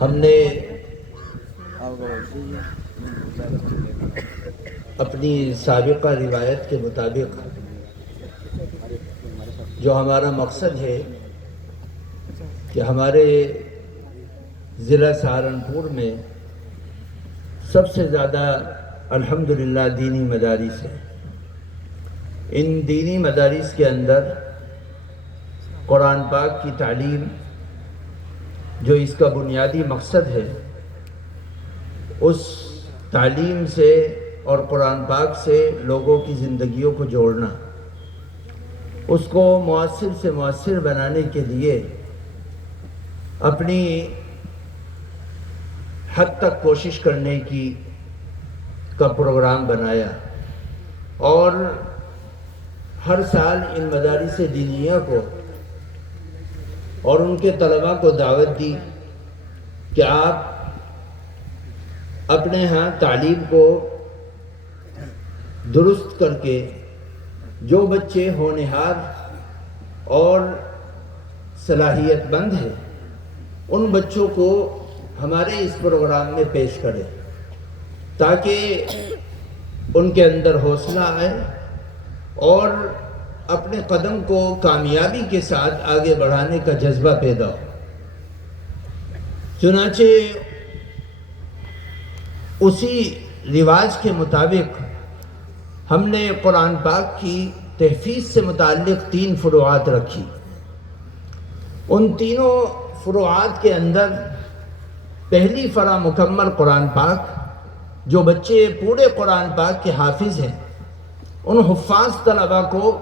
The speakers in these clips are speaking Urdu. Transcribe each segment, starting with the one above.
ہم نے اپنی سابقہ روایت کے مطابق جو ہمارا مقصد ہے کہ ہمارے ضلع سہارنپور میں سب سے زیادہ الحمدللہ دینی مدارس ہیں. ان دینی مدارس کے اندر قرآن پاک کی تعلیم جو اس کا بنیادی مقصد ہے، اس تعلیم سے اور قرآن پاک سے لوگوں کی زندگیوں کو جوڑنا، اس کو مؤثر سے مؤثر بنانے کے لیے اپنی حد تک کوشش کرنے کا پروگرام بنایا اور ہر سال ان مدارس دینیہ کو اور ان کے طلباء کو دعوت دی کہ آپ اپنے ہاں تعلیم کو درست کر کے جو بچے ہونہار اور صلاحیت مند ہیں ان بچوں کو ہمارے اس پروگرام میں پیش کریں تاکہ ان کے اندر حوصلہ آئے اور اپنے قدم کو کامیابی کے ساتھ آگے بڑھانے کا جذبہ پیدا ہو. چنانچہ اسی رواج کے مطابق ہم نے قرآن پاک کی تحفیظ سے متعلق 3 فروعات رکھی. ان تینوں فروعات کے اندر پہلی فرع مکمل قرآن پاک، جو بچے پورے قرآن پاک کے حافظ ہیں، ان حفاظ طلباء کو،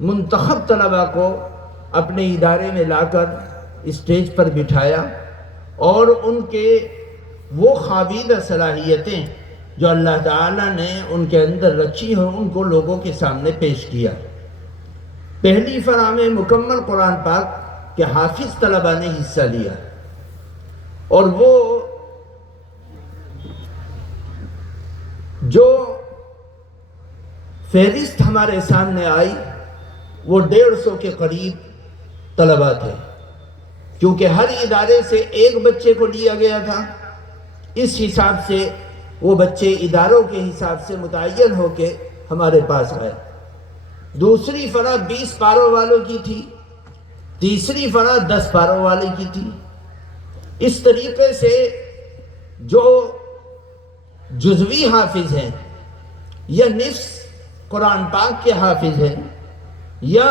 منتخب طلباء کو اپنے ادارے میں لا کر اسٹیج پر بٹھایا اور ان کے وہ خوابیدہ صلاحیتیں جو اللہ تعالیٰ نے ان کے اندر رکھی ہیں ان کو لوگوں کے سامنے پیش کیا. پہلی فرع میں مکمل قرآن پاک کے حافظ طلباء نے حصہ لیا اور وہ جو فہرست ہمارے سامنے آئی وہ 150 کے قریب طلباء تھے، کیونکہ ہر ادارے سے ایک بچے کو لیا گیا تھا. اس حساب سے وہ بچے اداروں کے حساب سے متعین ہو کے ہمارے پاس آئے. دوسری فرع 20 پاروں والوں کی تھی، تیسری فرع 10 پاروں والے کی تھی. اس طریقے سے جو جزوی حافظ ہیں یا نصف قرآن پاک کے حافظ ہیں یا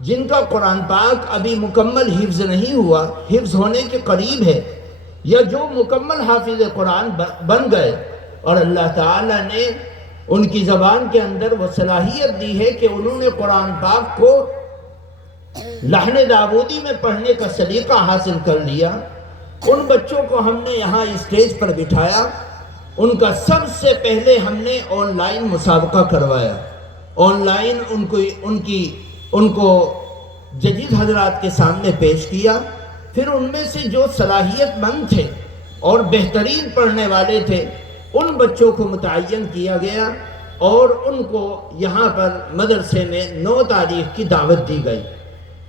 جن کا قرآن پاک ابھی مکمل حفظ نہیں ہوا، حفظ ہونے کے قریب ہے، یا جو مکمل حافظ قرآن بن گئے اور اللہ تعالیٰ نے ان کی زبان کے اندر وہ صلاحیت دی ہے کہ انہوں نے قرآن پاک کو لحن داودی میں پڑھنے کا سلیقہ حاصل کر لیا، ان بچوں کو ہم نے یہاں اسٹیج پر بٹھایا. ان کا سب سے پہلے ہم نے آن لائن مسابقہ کروایا. آن لائن ان کو ججز حضرات کے سامنے پیش کیا. پھر ان میں سے جو صلاحیت مند تھے اور بہترین پڑھنے والے تھے ان بچوں کو متعین کیا گیا اور ان کو یہاں پر مدرسے میں 9 تاریخ کی دعوت دی گئی.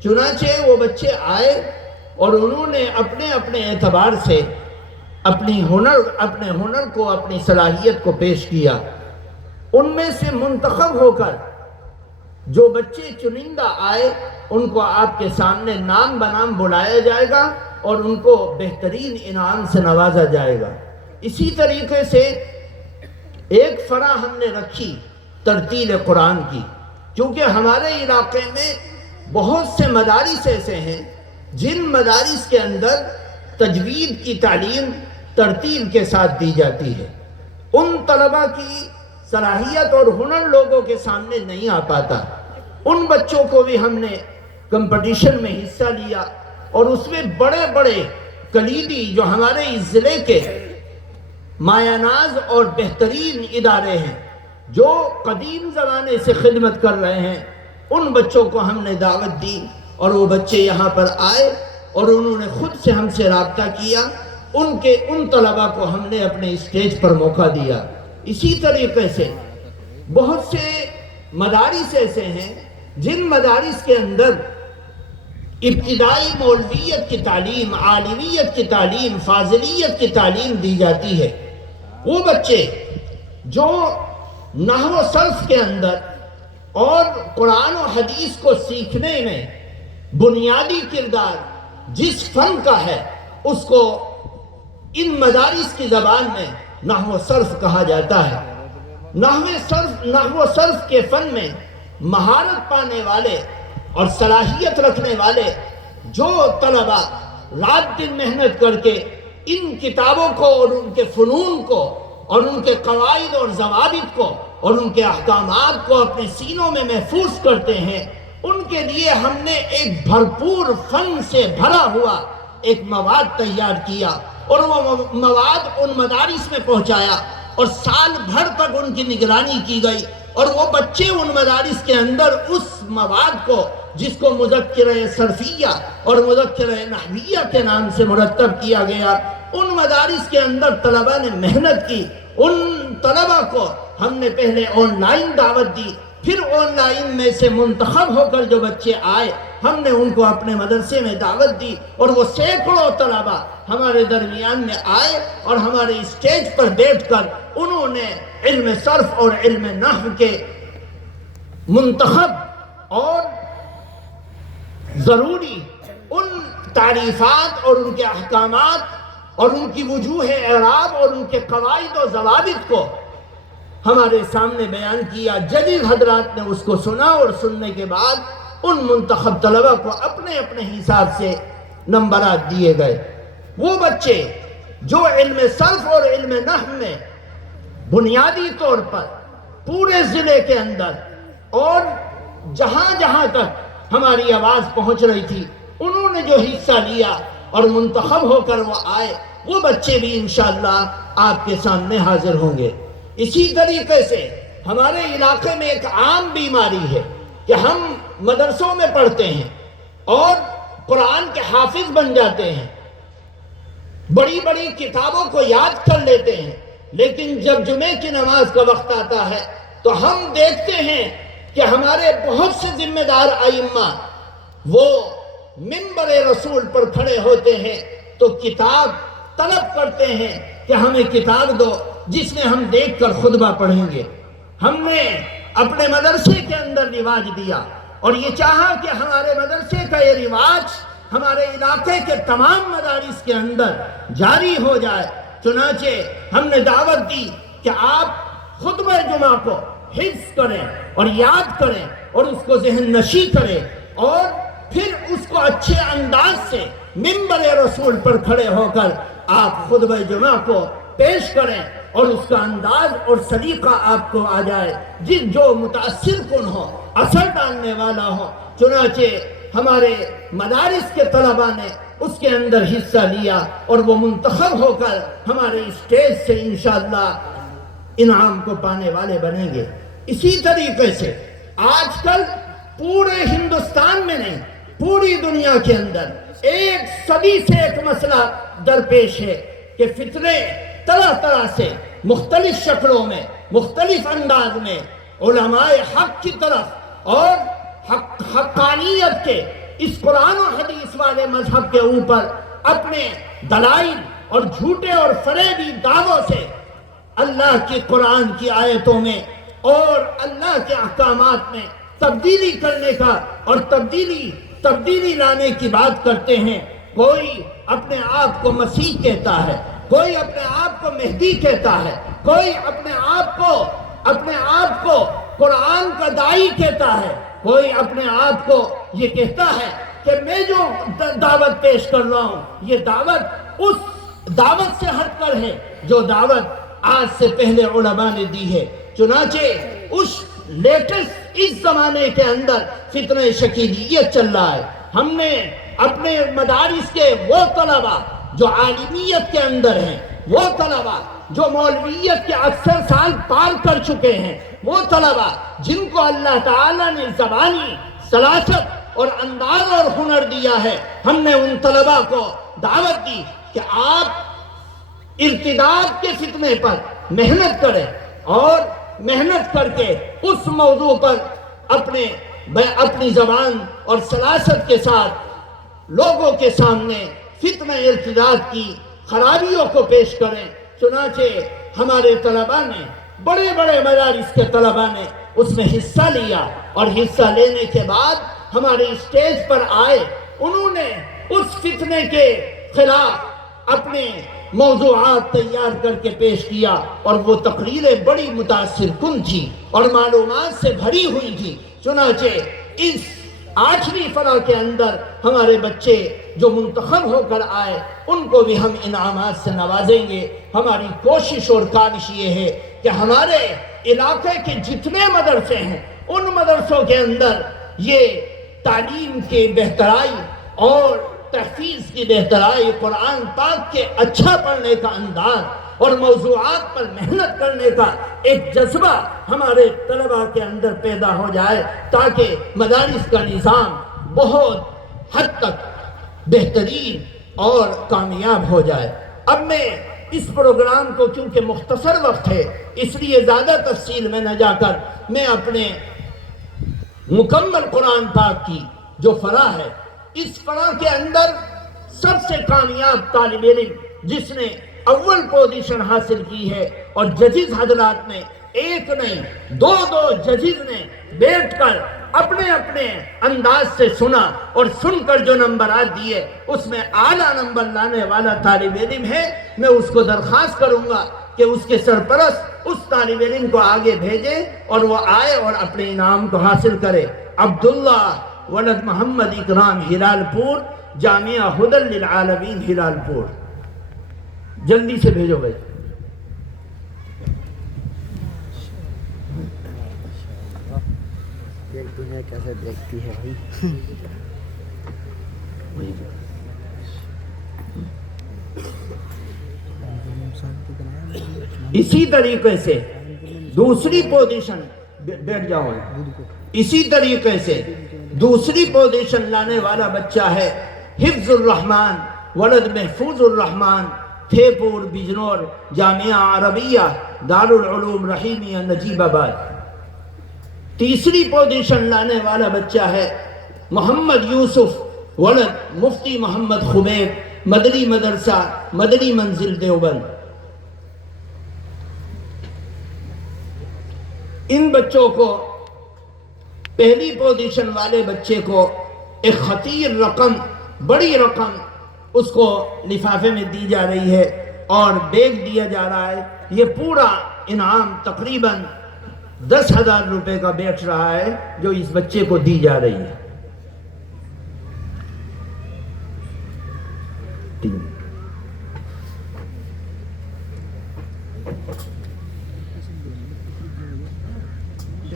چنانچہ وہ بچے آئے اور انہوں نے اپنے اپنے اعتبار سے اپنے ہنر کو، اپنی صلاحیت کو پیش کیا. ان میں سے منتخب ہو کر جو بچے چنندہ آئے ان کو آپ کے سامنے نام بنام بلایا جائے گا اور ان کو بہترین انعام سے نوازا جائے گا. اسی طریقے سے ایک فرع ہم نے رکھی ترتیل قرآن کی، کیونکہ ہمارے علاقے میں بہت سے مدارس ایسے ہیں جن مدارس کے اندر تجوید کی تعلیم ترتیل کے ساتھ دی جاتی ہے. ان طلباء کی صلاحیت اور ہنر لوگوں کے سامنے نہیں آ پاتا. ان بچوں کو بھی ہم نے کمپٹیشن میں حصہ لیا اور اس میں بڑے بڑے کلیدی جو ہمارے اس ضلع کے مایہ ناز اور بہترین ادارے ہیں جو قدیم زمانے سے خدمت کر رہے ہیں ان بچوں کو ہم نے دعوت دی اور وہ بچے یہاں پر آئے اور انہوں نے خود سے ہم سے رابطہ کیا. ان طلباء کو ہم نے اپنے اسٹیج پر موقع دیا. اسی طریقے سے بہت سے مدارس ایسے ہیں جن مدارس کے اندر ابتدائی مولویت کی تعلیم، عالمیت کی تعلیم، فاضلیت کی تعلیم دی جاتی ہے، وہ بچے جو نحو و صرف کے اندر اور قرآن و حدیث کو سیکھنے میں بنیادی کردار جس فن کا ہے اس کو ان مدارس کی زبان میں نحو و صرف کہا جاتا ہے۔ نحو و صرف کے فن میں مہارت پانے والے اور صلاحیت رکھنے والے جو طلباء رات دن محنت کر کے ان کتابوں کو اور ان کے فنون کو اور ان کے قواعد اور ضوابط کو اور ان کے احکامات کو اپنے سینوں میں محفوظ کرتے ہیں، ان کے لیے ہم نے ایک بھرپور فن سے بھرا ہوا ایک مواد تیار کیا اور وہ مواد ان مدارس میں پہنچایا اور سال بھر تک ان کی نگرانی کی گئی، اور وہ بچے ان مدارس کے اندر اس مواد کو جس کو مذکرہ صرفیہ اور مذکرہ نحویہ کے نام سے مرتب کیا گیا، ان مدارس کے اندر طلباء نے محنت کی۔ ان طلباء کو ہم نے پہلے آن لائن دعوت دی، پھر آن لائن میں سے منتخب ہو کر جو بچے آئے ہم نے ان کو اپنے مدرسے میں دعوت دی، اور وہ سینکڑوں طلباء ہمارے درمیان میں آئے اور ہمارے اسٹیج پر بیٹھ کر انہوں نے علم صرف اور علم نحو کے منتخب اور ضروری ان تعریفات اور ان کے احکامات اور ان کی وجوہ اعراب اور ان کے قواعد و ضوابط کو ہمارے سامنے بیان کیا۔ جلیل حضرات نے اس کو سنا اور سننے کے بعد ان منتخب طلباء کو اپنے اپنے حساب سے نمبرات دیے گئے۔ وہ بچے جو علم صرف اور علم نحو میں بنیادی طور پر پورے ضلع کے اندر اور جہاں جہاں تک ہماری آواز پہنچ رہی تھی انہوں نے جو حصہ لیا اور منتخب ہو کر وہ آئے، وہ بچے بھی انشاءاللہ آپ کے سامنے حاضر ہوں گے۔ اسی طریقے سے ہمارے علاقے میں ایک عام بیماری ہے کہ ہم مدرسوں میں پڑھتے ہیں اور قرآن کے حافظ بن جاتے ہیں، بڑی بڑی کتابوں کو یاد کر لیتے ہیں، لیکن جب جمعے کی نماز کا وقت آتا ہے تو ہم دیکھتے ہیں کہ ہمارے بہت سے ذمہ دار ائمہ وہ منبر رسول پر کھڑے ہوتے ہیں تو کتاب طلب کرتے ہیں کہ ہمیں کتاب دو جس میں ہم دیکھ کر خطبہ پڑھیں گے۔ ہم نے اپنے مدرسے کے اندر رواج دیا اور یہ چاہا کہ ہمارے مدرسے کا یہ رواج ہمارے علاقے کے تمام مدارس کے اندر جاری ہو جائے، چنانچہ ہم نے دعوت دی کہ آپ خطبہ جمعہ کو حفظ کریں اور یاد کریں اور اس کو ذہن نشی کریں اور پھر اس کو اچھے انداز سے منبر رسول پر کھڑے ہو کر آپ خطبہ جمعہ کو پیش کریں اور اس کا انداز اور سلیقہ آپ کو آ جائے جو متاثر کن ہو، اثر ڈالنے والا ہو۔ چنانچہ ہمارے مدارس کے طلباء نے اس کے اندر حصہ لیا اور وہ منتخب ہو کر ہمارے اسٹیج سے انشاءاللہ انعام کو پانے والے بنیں گے۔ اسی طریقے سے آج کل پورے ہندوستان میں نہیں پوری دنیا کے اندر ایک صدی سے ایک مسئلہ درپیش ہے کہ فتنے طرح طرح سے مختلف شکلوں میں مختلف انداز میں علماء حق کی طرف اور حقانیت کے اس قرآن و حدیث والے مذہب کے اوپر اپنے دلائل اور جھوٹے اور فریبی دعووں سے اللہ کی قرآن کی آیتوں میں اور اللہ کے احکامات میں تبدیلی کرنے کا اور تبدیلی لانے کی بات کرتے ہیں۔ کوئی اپنے آپ کو مسیح کہتا ہے، کوئی اپنے آپ کو مہدی کہتا ہے، کوئی اپنے آپ کو قرآن کا داعی کہتا ہے، کوئی اپنے آپ کو یہ کہتا ہے کہ میں جو دعوت پیش کر رہا ہوں یہ دعوت اس دعوت سے ہٹ کر ہے جو دعوت آج سے پہلے علماء نے دی ہے۔ چنانچہ اس لیٹسٹ اس زمانے کے اندر فتنہ شکیلیت چل رہا ہے۔ ہم نے اپنے مدارس کے وہ طلباء جو عالمیت کے اندر ہیں، وہ طلباء جو مولویت کے اکثر سال پار کر چکے ہیں، وہ طلباء جن کو اللہ تعالیٰ نے زبانی سلاست اور انداز اور ہنر دیا ہے، ہم نے ان طلباء کو دعوت دی کہ آپ ارتداد کے فتنے پر محنت کریں اور محنت کر کے اس موضوع پر اپنی زبان اور سلاست کے ساتھ لوگوں کے سامنے فتنہ ارتداد کی خرابیوں کو پیش کریں۔ چنانچہ ہمارے طلباء نے، بڑے بڑے مدارس کے طلباء نے اس میں حصہ لیا، اور حصہ لینے کے بعد ہمارے اسٹیج پر آئے، انہوں نے اس فتنے کے خلاف اپنے موضوعات تیار کر کے پیش کیا، اور وہ تقریریں بڑی متاثر کن تھی اور معلومات سے بھری ہوئی تھی۔ چنانچہ اس 8ویں فرع کے اندر ہمارے بچے جو منتخب ہو کر آئے ان کو بھی ہم انعامات سے نوازیں گے۔ ہماری کوشش اور کاوش یہ ہے کہ ہمارے علاقے کے جتنے مدرسے ہیں ان مدرسوں کے اندر یہ تعلیم کی بہترائی اور تحفیظ کی بہترائی، قرآن پاک کے اچھا پڑھنے کا انداز اور موضوعات پر محنت کرنے کا ایک جذبہ ہمارے طلباء کے اندر پیدا ہو جائے، تاکہ مدارس کا نظام بہت حد تک بہترین اور کامیاب ہو جائے۔ اب میں اس پروگرام کو چونکہ مختصر وقت ہے اس لیے زیادہ تفصیل میں نہ جا کر میں اپنے مکمل قرآن پاک کی جو فرع ہے، اس فرع کے اندر سب سے کامیاب طالب علم جس نے اول پوزیشن حاصل کی ہے، اور ججز حضرات نے ایک نہیں دو ججز نے بیٹھ کر اپنے اپنے انداز سے سنا اور سن کر جو نمبرات دیے اس میں اعلیٰ نمبر لانے والا طالب علم ہے، میں اس کو درخواست کروں گا کہ اس کے سرپرست اس طالب علم کو آگے بھیجے اور وہ آئے اور اپنے انعام کو حاصل کرے۔ عبداللہ ولد محمد اکرام ہلال پور، جامعہ ہدی للعالمین ہلال پور، جلدی سے بھیجو بھائی۔ دنیا کیسے دیکھتی ہے بھائی۔ اسی طریقے سے دوسری پوزیشن، بیٹھ جاؤ، اسی طریقے سے دوسری پوزیشن لانے والا بچہ ہے حفظ الرحمن ولد محفوظ الرحمن، تھے پور بجنور، جامعہ عربیہ دارالعلوم رحیمیہ نجیب آباد۔ تیسری پوزیشن لانے والا بچہ ہے محمد یوسف ولد مفتی محمد خبیب، مدنی مدرسہ مدنی منزل دیوبند۔ ان بچوں کو، پہلی پوزیشن والے بچے کو ایک خطیر رقم، بڑی رقم اس کو لفافے میں دی جا رہی ہے اور بیگ دیا جا رہا ہے۔ یہ پورا انعام تقریباً 10,000 روپے کا بیٹھ رہا ہے جو اس بچے کو دی جا رہی ہے۔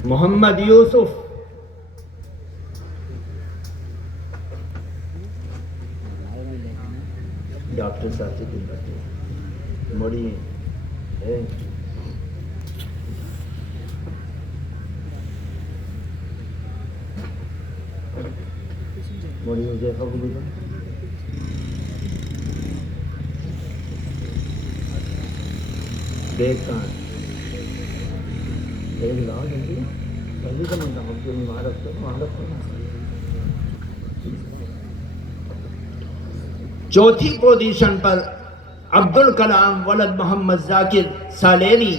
محمد یوسف، ڈاکٹر صاحب سے بڑی ہے، بڑی حذیفہ کو بھی بیگ کہاں ہے؟ بیگ لاؤ جلدی، جلدی تو میں جاؤں کہ وہاں رکھتے ہو، وہاں رکھو نا۔ چوتھی پوزیشن پر عبدالکلام ولد محمد ذاکر سالیری،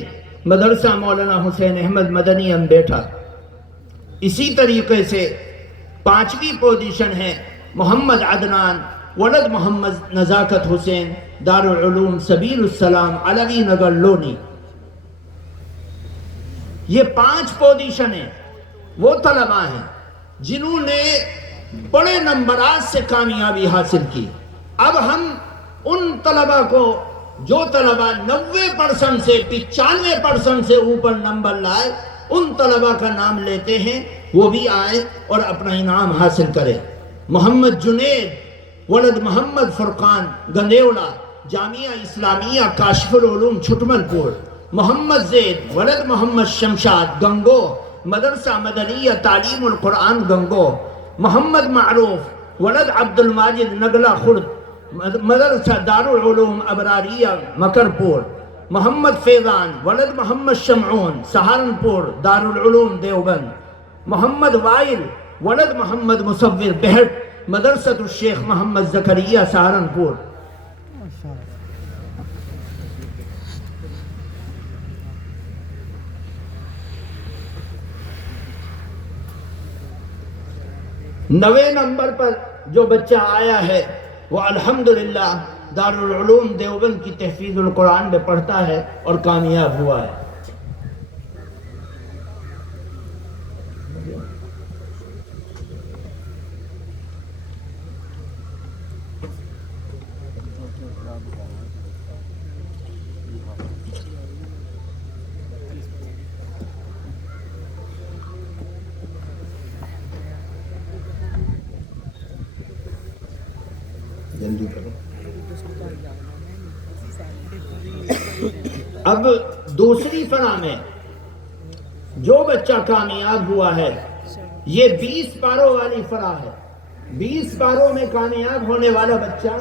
مدرسہ مولانا حسین احمد مدنی بیٹھا۔ اسی طریقے سے پانچویں پوزیشن ہے محمد عدنان ولد محمد نزاکت حسین، دارالعلوم سبیل السلام علوی نگر لونی۔ یہ 5 پوزیشنیں وہ طلباء ہیں جنہوں نے بڑے نمبرات سے کامیابی حاصل کی۔ اب ہم ان طلباء کو، جو طلباء 90% سے 95% سے اوپر نمبر لائے، ان طلباء کا نام لیتے ہیں، وہ بھی آئے اور اپنا انعام حاصل کرے۔ محمد جنید ولد محمد فرقان گندیولا، جامعہ اسلامیہ کاشف العلوم چھٹمل پور۔ محمد زید ولد محمد شمشاد گنگو، مدرسہ مدنیہ تعلیم القرآن گنگو۔ محمد معروف ولد عبد الماجد نگلا خرد، مدرسہ دارالعلوم ابراریہ مکرپور۔ محمد فیضان ولد محمد شمعون، سہارنپور دارالعلوم دیوبند۔ محمد وائل ولد محمد مصور بہٹ، مدرسۃ الشیخ محمد زکریا سہارنپور۔ نویں نمبر پر جو بچہ آیا ہے وہ الحمدللہ دارالعلوم دیوبند کی تحفیظ القرآن میں پڑھتا ہے اور کامیاب ہوا ہے۔ جلدی کرو۔ اب دوسری فرا میں جو بچہ کامیاب ہوا ہے یہ 20 پاروں والی فرا ہے۔ 20 پاروں میں کامیاب ہونے والا بچہ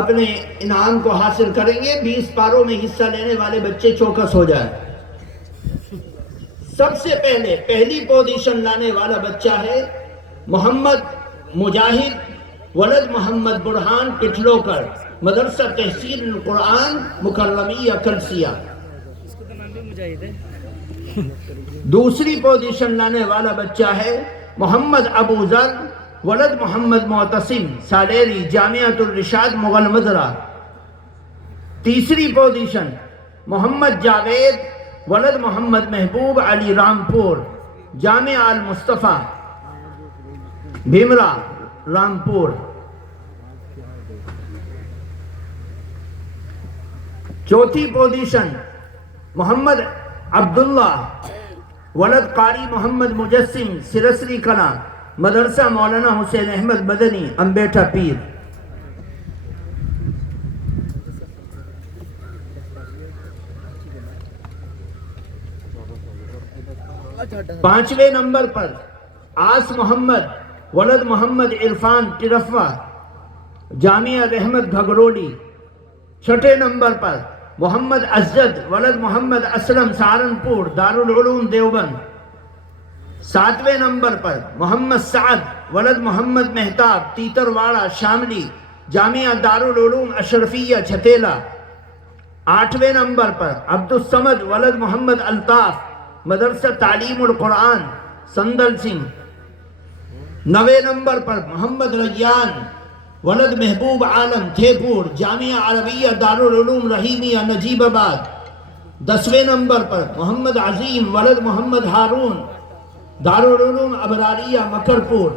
اپنے انعام کو حاصل کریں گے۔ 20 پاروں میں حصہ لینے والے بچے چوکس ہو جائیں۔ سب سے پہلے پہلی پوزیشن لانے والا بچہ ہے محمد مجاہد ولد محمد برہان پٹھلوکر، مدرسہ تحصیل القرآن مکرمیہ کلسیہ۔ دوسری پوزیشن لانے والا بچہ ہے محمد ابو ذر ولد محمد معتصم، سالیری، جامعۃ الرشاد مغل مدرہ۔ تیسری پوزیشن محمد جاوید ولد محمد محبوب علی رامپور، جامعہ المصطفیٰ بھیمرا رامپور۔ چوتھی پوزیشن محمد عبداللہ ولد قاری محمد مجسم، سرسری کلاں، مدرسہ مولانا حسین احمد مدنی، امبیٹھا پیر۔ پانچویں نمبر پر آس محمد ولد محمد عرفان ٹرفہ، جامعہ رحمت گھگرولی۔ چھٹے نمبر پر محمد اسجد ولد محمد اسلم، سہارنپور، دارالعلوم دیوبند۔ ساتویں نمبر پر محمد سعد ولد محمد مہتاب، تیترواڑہ شاملی، جامعہ دارالعلوم اشرفیہ چھتیلا۔ آٹھویں نمبر پر عبدالصمد ولد محمد الطاف، مدرسہ تعلیم القرآن سندل سنگھ۔ نویں نمبر پر محمد ریان ولد محبوب عالم، تھیپور، جامعہ عربیہ دارالعلوم رحیمیہ نجیب آباد۔ 10ویں نمبر پر محمد عظیم ولد محمد ہارون، دارالعلوم ابراریہ مکرپور۔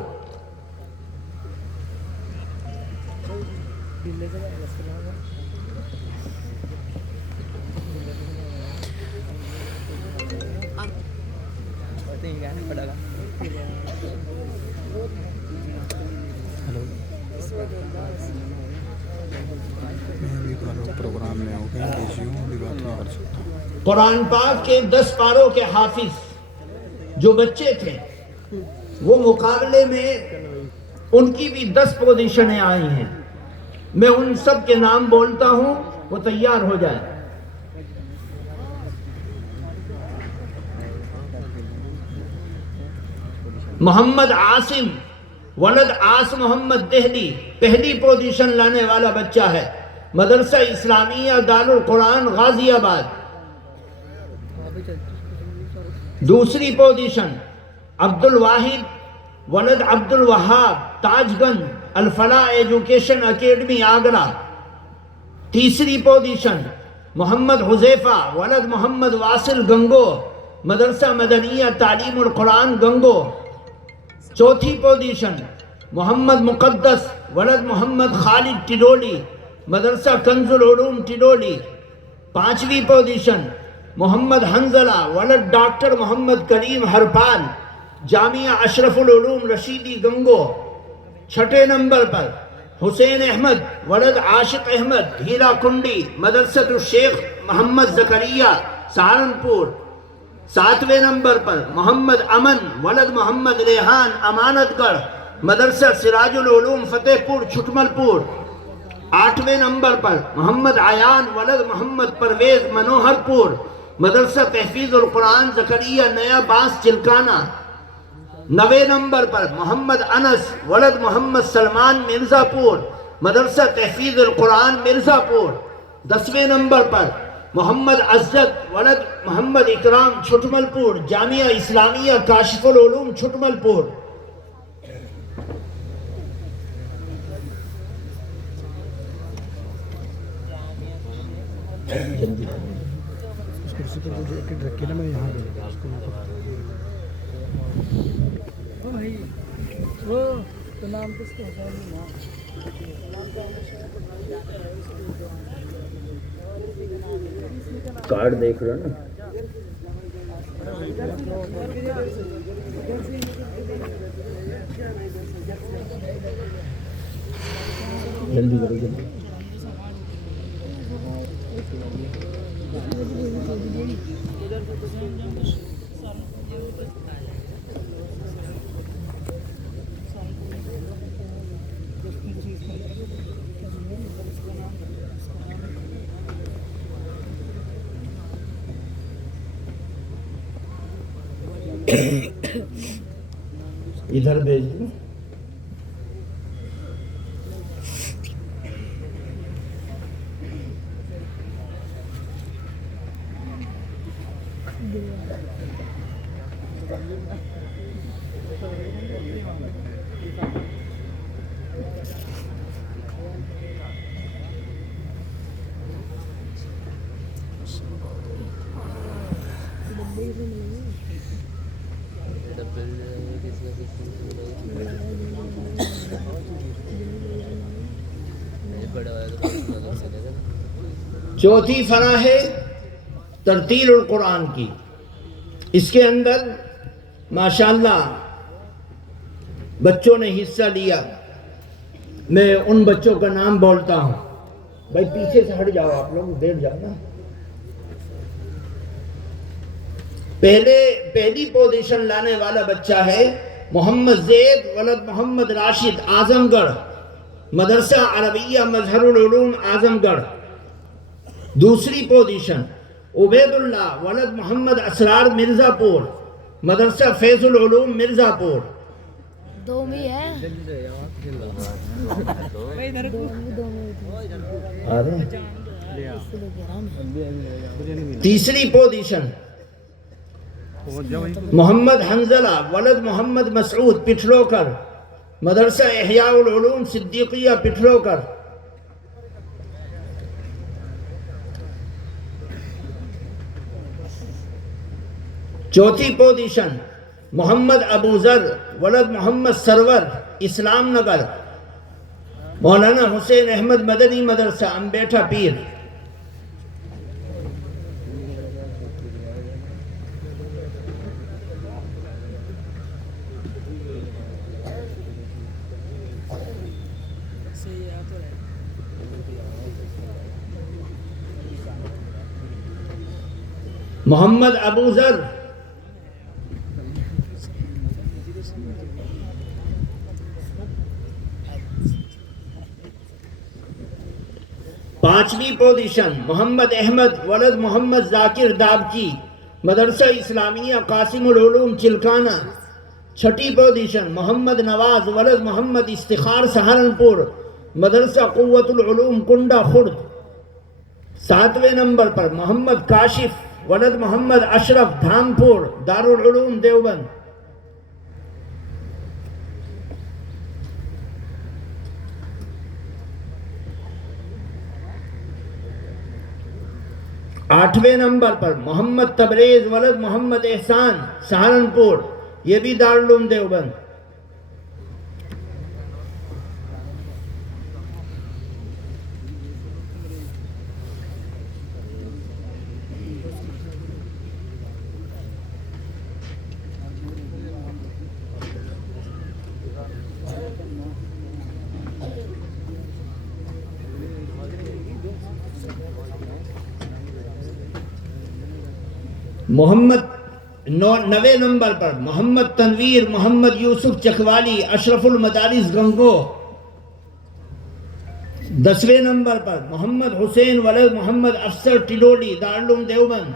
پروگرام میں ہو گیا ابھی بات نہیں کر سکتا۔ قرآن پاک کے 10 پاروں کے حافظ جو بچے تھے وہ مقابلے میں ان کی بھی 10 پوزیشنیں آئی ہیں۔ میں ان سب کے نام بولتا ہوں، وہ تیار ہو جائیں۔ محمد عاصم ولد آس محمد دہلی، پہلی پوزیشن لانے والا بچہ ہے، مدرسہ اسلامیہ دارالقرآن غازی آباد۔ دوسری پوزیشن عبد الواحد ولد عبد الوہاب، تاج گنج، الفلاح ایجوکیشن اکیڈمی آگرہ۔ تیسری پوزیشن محمد حذیفہ ولد محمد واصل گنگو، مدرسہ مدنیہ تعلیم القرآن گنگو۔ چوتھی پوزیشن محمد مقدس ولد محمد خالد ٹڈولی، مدرسہ کنز العلوم ٹڈولی۔ پانچویں پوزیشن محمد حنزلہ ولد ڈاکٹر محمد کریم ہرپال، جامعہ اشرف العلوم رشیدی گنگو۔ چھٹے نمبر پر حسین احمد ولد عاشق احمد، ہیرا کنڈی، مدرسۃ الشیخ محمد زکریا سہارنپور۔ ساتویں نمبر پر محمد امن ولد محمد ریحان، امانت گڑھ، مدرسہ سراج العلوم فتح پور چھٹمل پور۔ آٹھویں نمبر پر محمد عیان ولد محمد پرویز، منوہر پور، مدرسہ تحفیظ القرآن زکریا نیا باس چلکانہ۔ 9ویں نمبر پر محمد انس ولد محمد سلمان مرزا پور، مدرسہ تحفیظ القرآن مرزا پور۔ 10ویں نمبر پر محمد عزت ولد محمد اکرام چھٹمل پور، جامعہ اسلامیہ کاشف العلوم چھٹمل پور۔ اس کرسی پر جو جیکٹ رکھی نا میں یہاں پہ اس کو کارڈ دیکھ رہا نا۔ جلدی کرو جلدی۔ ادھر بھیج دوں۔ چوتھی فرح ہے ترتیل القرآن کی۔ اس کے اندر ماشاءاللہ بچوں نے حصہ لیا۔ میں ان بچوں کا نام بولتا ہوں۔ بھائی پیچھے سے ہٹ جاؤ، آپ لوگ بیٹھ جاؤ نا۔ پہلی پوزیشن لانے والا بچہ ہے محمد زید ولد محمد راشد اعظم گڑھ، مدرسہ عربیہ مظہر العلوم اعظم گڑھ۔ دوسری پوزیشن عبید اللہ ولد محمد اسرار مرزا پور، مدرسہ فیض العلوم مرزا پور۔ دو میں ہے تیسری پوزیشن محمد حنزلہ ولد محمد مسعود پٹھلوکر، مدرسہ احیاء العلوم صدیقیہ پٹھلوکر۔ چوتھی پوزیشن محمد ابو ذر ولد محمد سرور اسلام نگر، مولانا حسین احمد مدنی مدرسہ امبیٹھا پیر۔ محمد ابو ذر پانچویں پوزیشن محمد احمد ولد محمد ذاکر دابچی، مدرسہ اسلامیہ قاسم العلوم چلکانہ۔ چھٹی پوزیشن محمد نواز ولد محمد استخار سہارنپور، مدرسہ قوت العلوم کنڈہ خرد۔ ساتویں نمبر پر محمد کاشف ولد محمد اشرف دھامپور، دارالعلوم دیوبند۔ آٹھویں نمبر پر محمد تبریز ولد محمد احسان سہارنپور، یہ بھی دارالعلوم دیوبند۔ نویں نمبر پر محمد تنویر محمد یوسف چکوالی، اشرف المدارس گنگو۔ 10ویں نمبر پر محمد حسین ولد محمد افسر ٹلولی، دارالعلوم دیوبند۔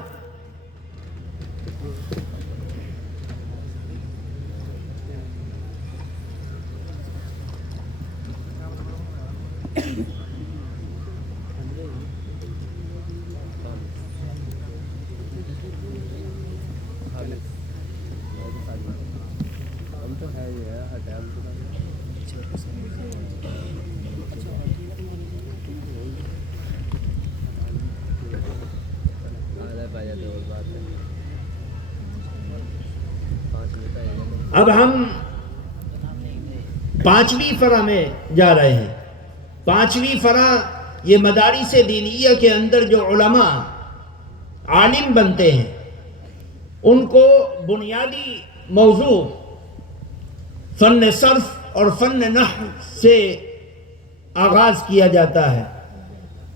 اب ہم 5ویں فرع میں جا رہے ہیں. 5ویں فرع یہ مدارس دینیہ کے اندر جو علماء عالم بنتے ہیں ان کو بنیادی موضوع فن صرف اور فن نحو سے آغاز کیا جاتا ہے.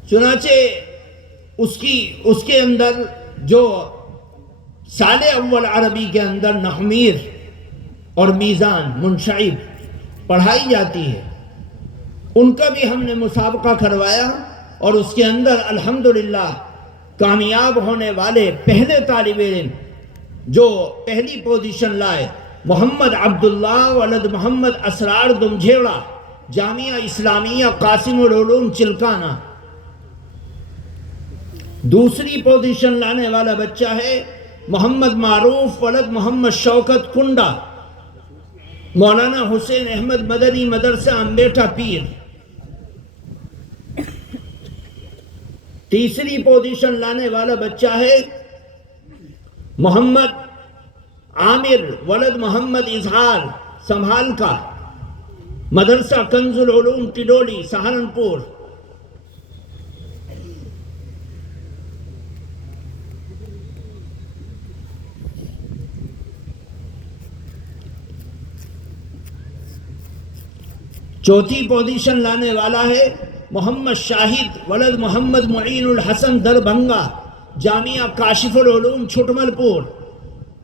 چنانچہ اس کے اندر جو سال اول عربی کے اندر نحومیر اور میزان منشعب پڑھائی جاتی ہے، ان کا بھی ہم نے مسابقہ کروایا اور اس کے اندر الحمدللہ کامیاب ہونے والے پہلے طالب علم جو پہلی پوزیشن لائے محمد عبداللہ ولد محمد اسرار دمجھیڑا، جامعہ اسلامیہ قاسم العلوم چلکانہ. دوسری پوزیشن لانے والا بچہ ہے محمد معروف ولد محمد شوکت کنڈا، مولانا حسین احمد مدنی مدرسہ امبیٹا پیر. تیسری پوزیشن لانے والا بچہ ہے محمد عامر ولد محمد اظہار سنبھال کا، مدرسہ کنز العلوم ٹڈولی سہارنپور. چوتھی پوزیشن لانے والا ہے محمد شاہد ولد محمد معین الحسن دربھنگا، جامعہ کاشف العلوم چھٹمل پور.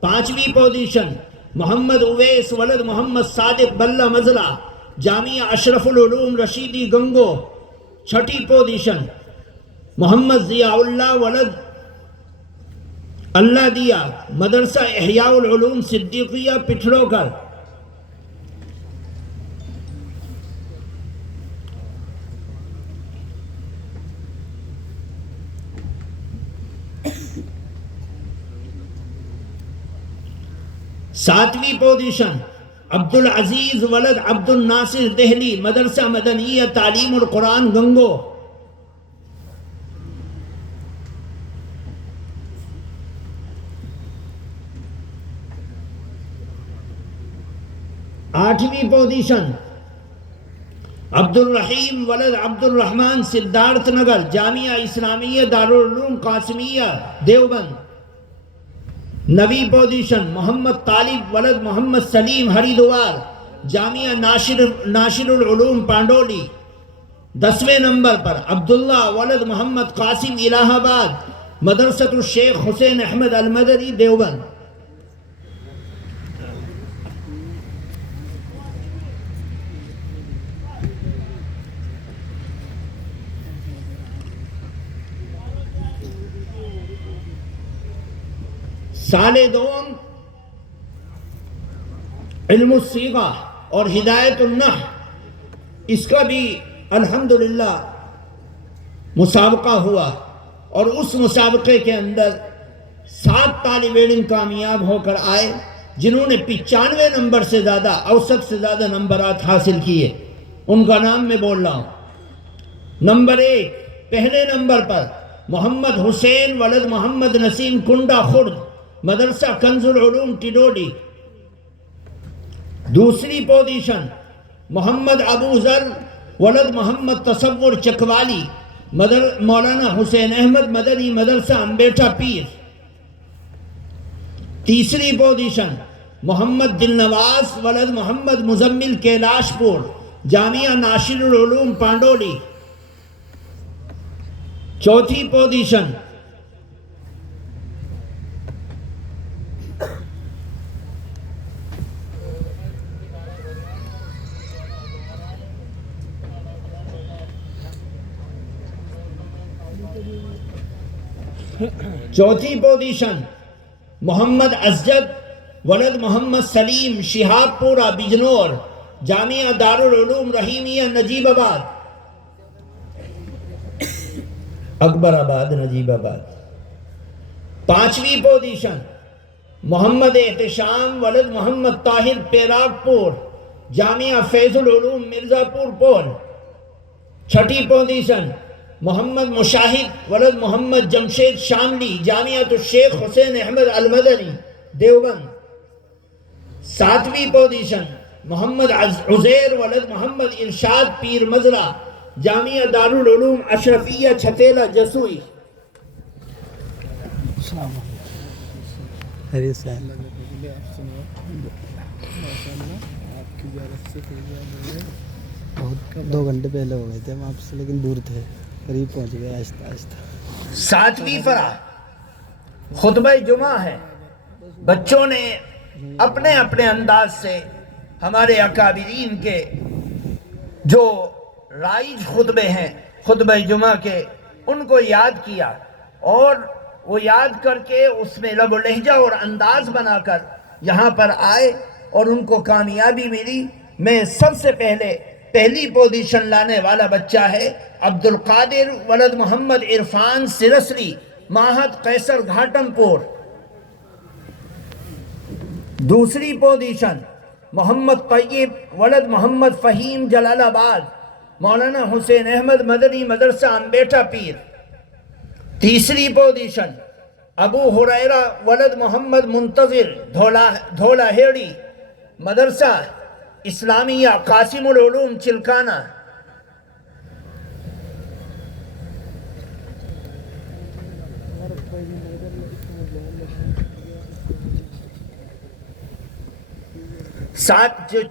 5ویں پوزیشن محمد اویس ولد محمد صادق بلہ مزرہ، جامعہ اشرف العلوم رشیدی گنگو. 6ٹھی پوزیشن محمد ضیاء اللہ ولد اللہ دیا، مدرسہ احیاء العلوم صدیقیہ پٹھڑوکر. 7ویں پوزیشن عبد العزیز ولد عبد الناصر دہلی، مدرسہ مدنیہ تعلیم القرآن گنگو. 8ویں پوزیشن عبد الرحیم ولد عبد الرحمن سدھارتھ نگر، جامعہ اسلامیہ دارالعلوم قاسمیہ دیوبند. 9ویں پوزیشن محمد طالب ولد محمد سلیم ہریدوار، جامعہ ناشر العلوم پانڈولی. 10ویں نمبر پر عبداللہ ولد محمد قاسم الہ آباد، مدرسۃ الشیخ حسین احمد المدنی دیوبند. سال دوم علم الصیغہ اور ہدایت النحو، اس کا بھی الحمدللہ مسابقہ ہوا اور اس مسابقے کے اندر 7 طالب علم کامیاب ہو کر آئے جنہوں نے 95 نمبر سے زیادہ اوسط سے زیادہ نمبرات حاصل کیے. ان کا نام میں بول رہا ہوں. نمبر 1 پہلے نمبر پر محمد حسین ولد محمد نسیم کنڈا خرد، مدرسہ کنز العلوم ٹڈولی. دوسری پوزیشن محمد ابو ذر ولد محمد تصور چکوالی، مولانا حسین احمد مدنی مدرسہ امبیٹا پیر. تیسری پوزیشن محمد دل نواز ولد محمد مزمل کیلاش پور، جامعہ ناشر العلوم پانڈولی. چوتھی پوزیشن محمد اسجد ولد محمد سلیم شہاب پورہ بجنور، جامعہ دارالعلوم رحیمیہ نجیب آباد، اکبر آباد نجیب آباد. 5ویں پوزیشن محمد احتشام ولد محمد طاہر پیراگ پور، جامعہ فیض العلوم مرزا پور پول. 6ٹھی پوزیشن محمد مشاہد ولد محمد جمشید شاملی، جامعہ الشیخ حسین احمد المدنی دیوبند. 7ویں پوزیشن محمد عزیر ولد محمد ارشاد پیر مزرہ جامعہ دارالعلوم اشرفیہ چھتیلا جسوئی. خیریت سے ہیں؟ بہت 2 گھنٹے پہلے ہو گئے تھے ہم آپ سے، لیکن دور تھے، قریب پہنچ گئے آہستہ آہستہ. 7ویں فرا خطبہ جمعہ ہے. بچوں نے اپنے اپنے انداز سے ہمارے اکابرین کے جو رائج خطبے ہیں خطبہ جمعہ کے ان کو یاد کیا، اور وہ یاد کر کے اس میں لب و لہجہ اور انداز بنا کر یہاں پر آئے اور ان کو کامیابی ملی. میں سب سے پہلی پوزیشن لانے والا بچہ ہے عبد القادر ولد محمد عرفان سرسری ماہد قیصر گھاٹم پور. دوسری پوزیشن محمد طیب ولد محمد فہیم جلال آباد مولانا حسین احمد مدنی مدرسہ انبیٹا پیر. تیسری پوزیشن ابو ہریرہ ولد محمد منتظر دھولا ہیڑی مدرسہ اسلامیہ قاسم العلوم چلکانہ.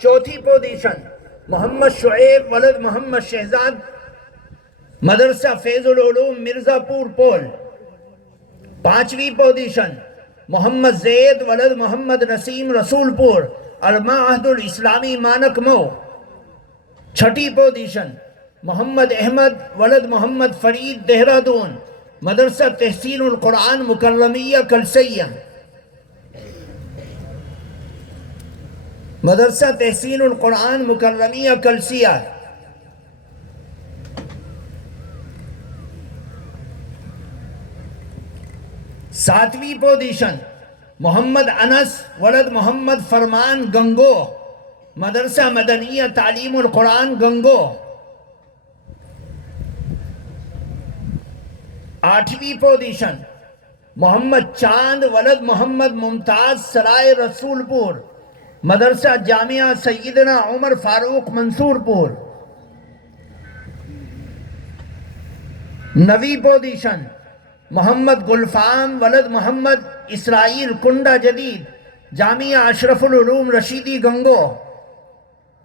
چوتھی پوزیشن محمد شعیب ولد محمد شہزاد مدرسہ فیض العلوم مرزا پور پول. 5ویں پوزیشن محمد زید ولد محمد نسیم رسول پور المعہد الاسلامی مانک مو. 6ٹھی پوزیشن محمد احمد ولد محمد فرید دہرادون مدرسہ تحسین القرآن مکرمیہ کلسیہ. مدرسہ تحسین القرآن مکرمیہ کلسیہ. 7ویں پوزیشن محمد انس ولد محمد فرمان گنگو مدرسہ مدنیہ تعلیم القرآن گنگو. 8ویں پوزیشن محمد چاند ولد محمد ممتاز سرائے رسول پور مدرسہ جامعہ سیدنا عمر فاروق منصور پور. 9ویں پوزیشن محمد گلفام ولد محمد اسرائیل کنڈا جدید جامعہ اشرف العلوم رشیدی گنگو.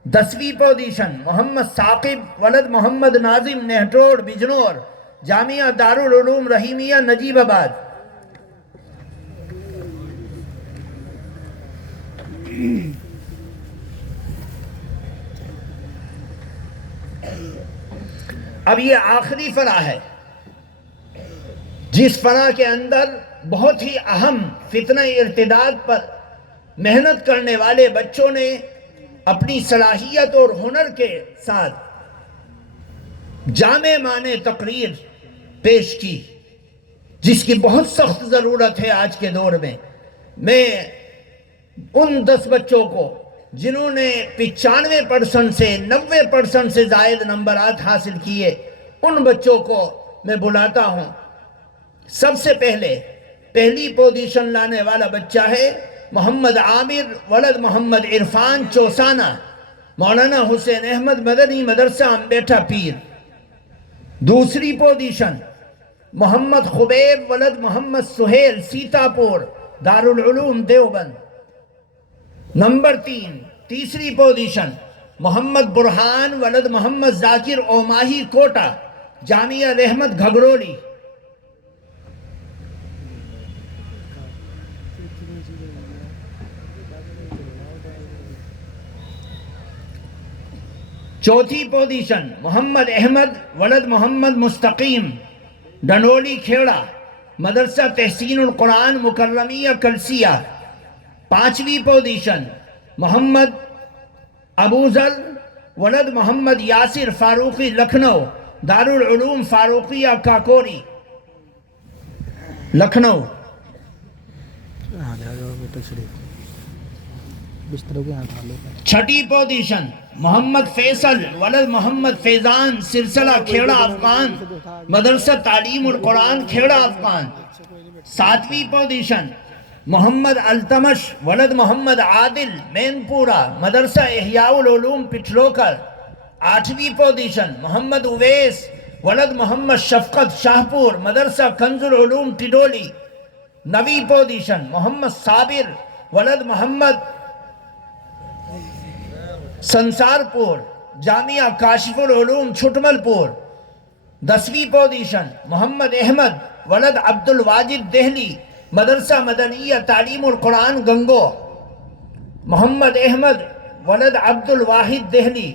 10ویں پوزیشن محمد ثاقب ولد محمد ناظم نہٹوڑ بجنور جامعہ دارالعلوم رحیمیہ نجیب آباد. اب یہ آخری فرع ہے جس فرع کے اندر بہت ہی اہم فتنہ ارتداد پر محنت کرنے والے بچوں نے اپنی صلاحیت اور ہنر کے ساتھ جامع معنی تقریر پیش کی جس کی بہت سخت ضرورت ہے آج کے دور میں. میں ان 10 بچوں کو جنہوں نے 95% سے 90% سے زائد نمبرات حاصل کیے ان بچوں کو میں بلاتا ہوں. سب سے پہلی پوزیشن لانے والا بچہ ہے محمد عامر ولد محمد عرفان چوسانہ مولانا حسین احمد مدنی مدرسہ انبیٹا پیر. دوسری پوزیشن محمد خبیب ولد محمد سہیل سیتاپور دارالعلوم دیوبند. نمبر 3 پوزیشن محمد برہان ولد محمد ذاکر اوماہی کوٹا جامعہ رحمت گھگرولی. چوتھی پوزیشن محمد احمد ولد محمد مستقیم ڈنولی کھیڑا مدرسہ تحسین القرآن مکرمیہ کلسیہ. 5ویں پوزیشن محمد ابوذر ولد محمد یاسر فاروقی لکھنؤ دارالعلوم فاروقیہ کاکوری لکھنؤ. چھٹی پوزیشن محمد فیصل ولد محمد فیضان سلسلہ کھیڑا افغان مدرسہ تعلیم القرآن کھیڑا افغان. 7ویں پوزیشن محمد التمش ولد محمد عادل مین پورا مدرسہ احیاء العلوم پٹھلوکر 8ویں پوزیشن. محمد اویس ولد محمد شفقت شاہپور مدرسہ کنز العلوم ٹڈولی 9ویں پوزیشن. محمد صابر ولد محمد سنسارپور جامعہ کاشف العلوم چھٹمل پور 10ویں پوزیشن. محمد احمد ولد عبد الواجد دہلی مدرسہ مدنیہ تعلیم القرآن گنگو. محمد احمد ولد عبد الواحد دہلی.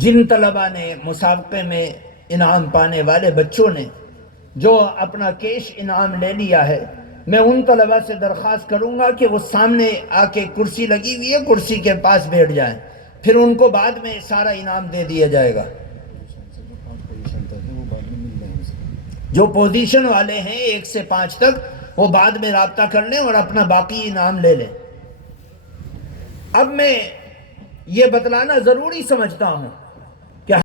جن طلبہ نے مسابقے میں انعام پانے والے بچوں نے جو اپنا کیش انعام لے لیا ہے، میں ان طلبہ سے درخواست کروں گا کہ وہ سامنے آ کے کرسی لگی ہوئی ہے کرسی کے پاس بیٹھ جائیں، پھر ان کو بعد میں سارا انعام دے دیا جائے گا. جو پوزیشن والے ہیں 1 سے 5 تک وہ بعد میں رابطہ کر لیں اور اپنا باقی انعام لے لیں. اب میں یہ بتلانا ضروری سمجھتا ہوں